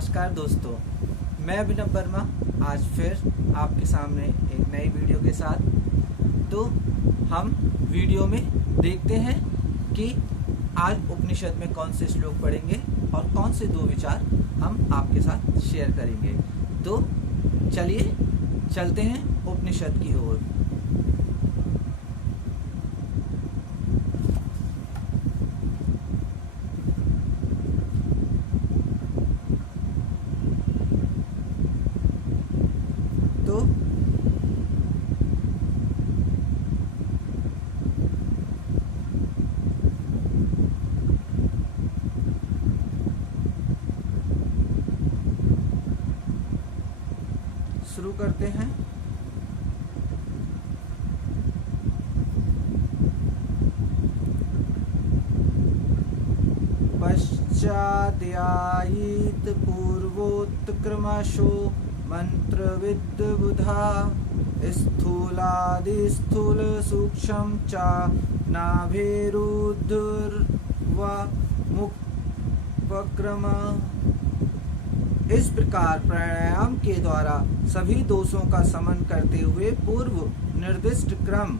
नमस्कार दोस्तों, मैं अभिनव वर्मा आज फिर आपके सामने एक नई वीडियो के साथ। तो हम वीडियो में देखते हैं कि आज उपनिषद में कौन से श्लोक पढ़ेंगे और कौन से दो विचार हम आपके साथ शेयर करेंगे। तो चलिए चलते हैं उपनिषद की ओर। तो शुरू करते हैं। पश्चाद्यायीत पूर्वोत्क्रमशो मंत्रविद् बुधा स्थूलादिस्थूल सूक्ष्म च नाभिरुद्धर्वा मुपक्रम। इस प्रकार प्राणायाम के द्वारा सभी दोषों का शमन करते हुए पूर्व निर्दिष्ट क्रम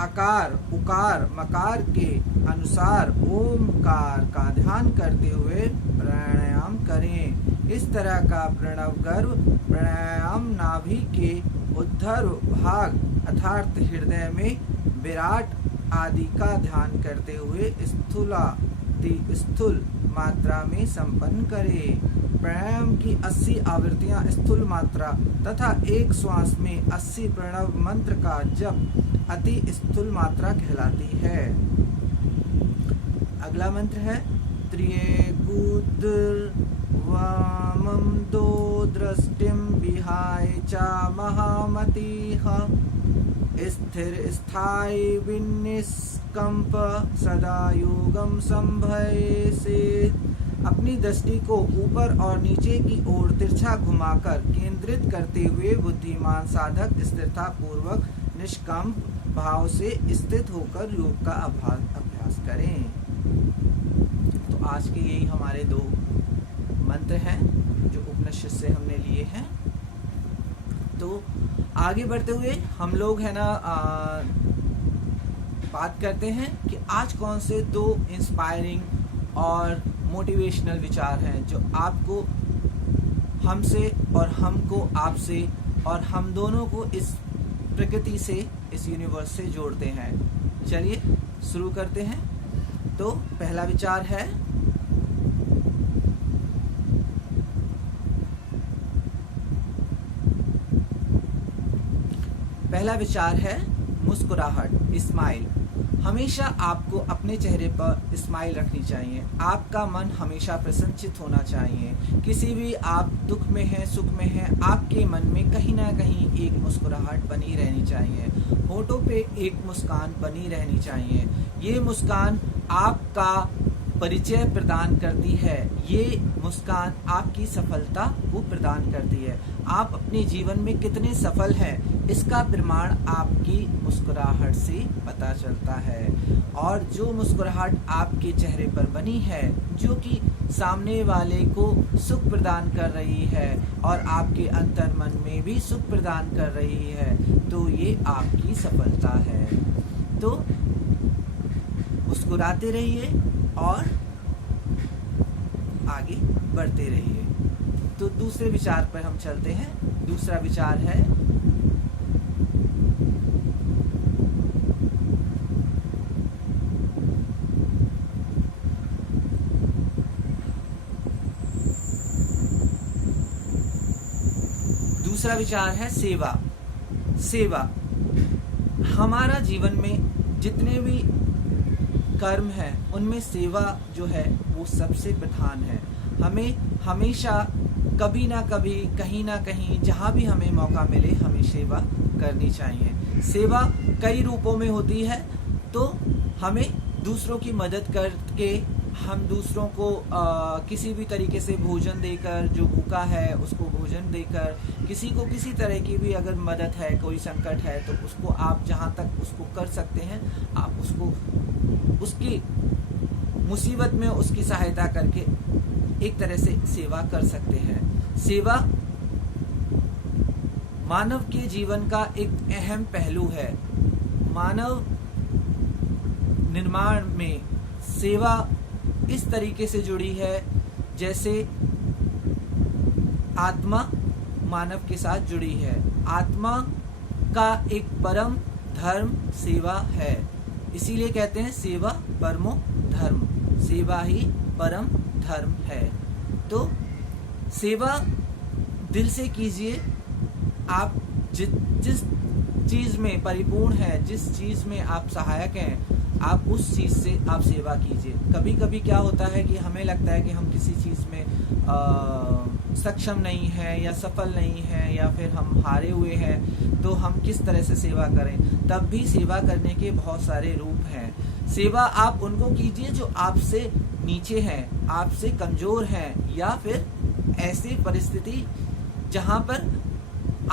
आकार उकार मकार के अनुसार ओमकार का ध्यान करते हुए प्राणायाम करें। इस तरह का प्रणव गर्भ प्राणायाम नाभि के उद्धर भाग अर्थात हृदय में विराट आदि का ध्यान करते हुए स्थूल मात्रा में संपन्न करें। प्राणायाम की 80 आवृत्तियां स्थूल मात्रा तथा एक श्वास में 80 प्रणव मंत्र का जप अति स्थूल मात्रा कहलाती है। अगला मंत्र है त्र्येकूर्ध्वमं दो दृष्टिं विहाय च महामतिः स्थिर स्थायी विनिष्कंप सदा योगम संभयसे। अपनी दृष्टि को ऊपर और नीचे की ओर तिरछा घुमाकर केंद्रित करते हुए बुद्धिमान साधक स्थिरता पूर्वक निष्कंप भाव से स्थित होकर योग का अभ्यास करें। तो आज के यही हमारे दो मंत्र हैं जो उपनिषद से हमने लिए हैं। तो आगे बढ़ते हुए हम लोग है ना बात करते हैं कि आज कौन से दो इंस्पायरिंग और मोटिवेशनल विचार हैं जो आपको हमसे और हमको आपसे और हम दोनों को इस प्रकृति से इस यूनिवर्स से जोड़ते हैं। चलिए शुरू करते हैं। तो पहला विचार है मुस्कुराहट, स्माइल। हमेशा आपको अपने चेहरे पर स्माइल रखनी चाहिए। आपका मन हमेशा प्रसन्नचित होना चाहिए। किसी भी आप दुख में हैं सुख में हैं, आपके मन में कहीं ना कहीं एक मुस्कुराहट बनी रहनी चाहिए। होठों पे एक मुस्कान बनी रहनी चाहिए। ये मुस्कान आपका परिचय प्रदान करती है। ये मुस्कान आपकी सफलता को प्रदान करती है। आप अपने जीवन में कितने सफल हैं इसका प्रमाण आपकी मुस्कुराहट से पता चलता है। और जो मुस्कुराहट आपके चेहरे पर बनी है जो कि सामने वाले को सुख प्रदान कर रही है और आपके अंतर मन में भी सुख प्रदान कर रही है, तो ये आपकी सफलता है। तो मुस्कुराते रहिए और आगे बढ़ते रहिए। तो दूसरे विचार पर हम चलते हैं। दूसरा विचार है सेवा। सेवा हमारा जीवन में जितने भी कर्म है उनमें सेवा जो है वो सबसे प्रधान है। हमें हमेशा कभी ना कभी कहीं ना कहीं जहाँ भी हमें मौका मिले हमें सेवा करनी चाहिए। सेवा कई रूपों में होती है। तो हमें दूसरों की मदद करके हम दूसरों को किसी भी तरीके से भोजन देकर, जो भूखा है उसको भोजन देकर, किसी को किसी तरह की भी अगर मदद है, कोई संकट है तो उसको आप जहाँ तक उसको कर सकते हैं आप उसको उसकी मुसीबत में उसकी सहायता करके एक तरह से सेवा कर सकते हैं। सेवा मानव के जीवन का एक अहम पहलू है। मानव निर्माण में सेवा इस तरीके से जुड़ी है जैसे आत्मा मानव के साथ जुड़ी है। आत्मा का एक परम धर्म सेवा है, इसीलिए कहते हैं सेवा परमो धर्म, सेवा ही परम धर्म है। तो सेवा दिल से कीजिए। आप जिस चीज में परिपूर्ण है, जिस चीज में आप सहायक हैं, आप उस चीज से आप सेवा कीजिए। कभी कभी क्या होता है कि हमें लगता है कि हम किसी चीज में सक्षम नहीं है या सफल नहीं है या फिर हम हारे हुए हैं, तो हम किस तरह से सेवा करें। तब भी सेवा करने के बहुत सारे रूप हैं। सेवा आप उनको कीजिए जो आपसे नीचे हैं, आपसे कमजोर हैं, या फिर ऐसी परिस्थिति जहां पर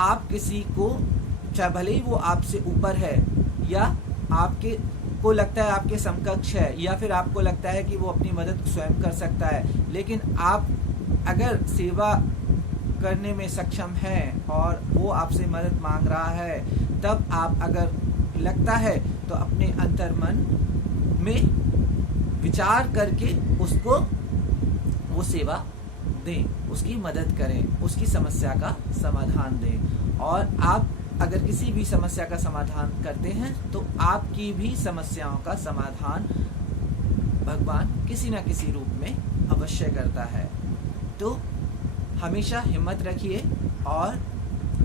आप किसी को, चाहे भले ही वो आपसे ऊपर है या आपके को लगता है आपके समकक्ष है, या फिर आपको लगता है कि वो अपनी मदद स्वयं कर सकता है, लेकिन आप अगर सेवा करने में सक्षम हैं और वो आपसे मदद मांग रहा है, तब आप अगर लगता है तो अपने अंतर्मन में विचार करके उसको वो सेवा दें, उसकी मदद करें, उसकी समस्या का समाधान दें। और आप अगर किसी भी समस्या का समाधान करते हैं तो आपकी भी समस्याओं का समाधान भगवान किसी न किसी रूप में अवश्य करता है। तो हमेशा हिम्मत रखिए और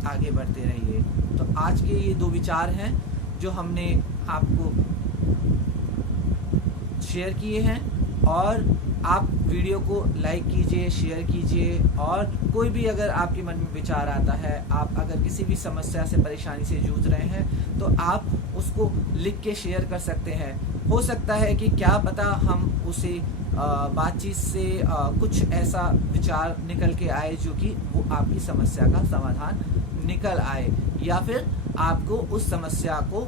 आगे बढ़ते रहिए। तो आज के ये 2 विचार हैं जो हमने आपको शेयर किए हैं, और आप वीडियो को लाइक कीजिए, शेयर कीजिए, और कोई भी अगर आपके मन में विचार आता है, आप अगर किसी भी समस्या से, परेशानी से जूझ रहे हैं, तो आप उसको लिख के शेयर कर सकते हैं। हो सकता है कि क्या पता हम उसे बातचीत से कुछ ऐसा विचार निकल के आए जो कि वो आपकी समस्या का समाधान निकल आए, या फिर आपको उस समस्या को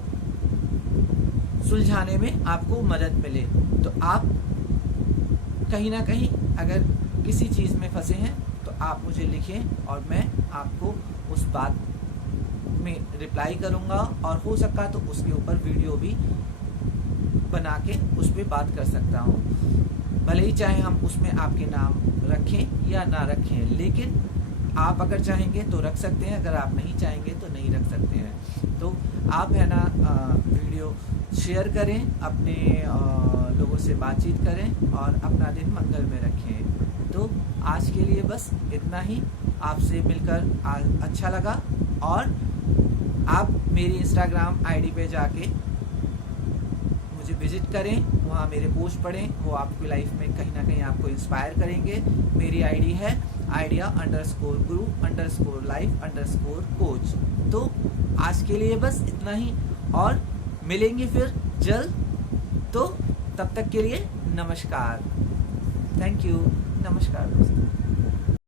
सुलझाने में आपको मदद मिले। तो आप कहीं ना कहीं अगर किसी चीज़ में फंसे हैं तो आप मुझे लिखें और मैं आपको उस बात में रिप्लाई करूंगा, और हो सका तो उसके ऊपर वीडियो भी बना के उस पर बात कर सकता हूं। भले ही चाहे हम उसमें आपके नाम रखें या ना रखें, लेकिन आप अगर चाहेंगे तो रख सकते हैं, अगर आप नहीं चाहेंगे तो नहीं रख सकते हैं। तो आप है ना वीडियो शेयर करें, अपने लोगों से बातचीत करें और अपना दिन मंगल में रखें। तो आज के लिए बस इतना ही। आपसे मिलकर अच्छा लगा, और आप मेरी इंस्टाग्राम आईडी पे जाके मुझे विजिट करें, वहाँ मेरे पोस्ट पढ़ें, वो आपकी लाइफ में कहीं ना कहीं आपको इंस्पायर करेंगे। मेरी आईडी है idea_guru_life_coach। तो आज के लिए बस इतना ही, और मिलेंगे फिर जल्द। तो तब तक के लिए नमस्कार। Thank you. नमस्कार दोस्तों।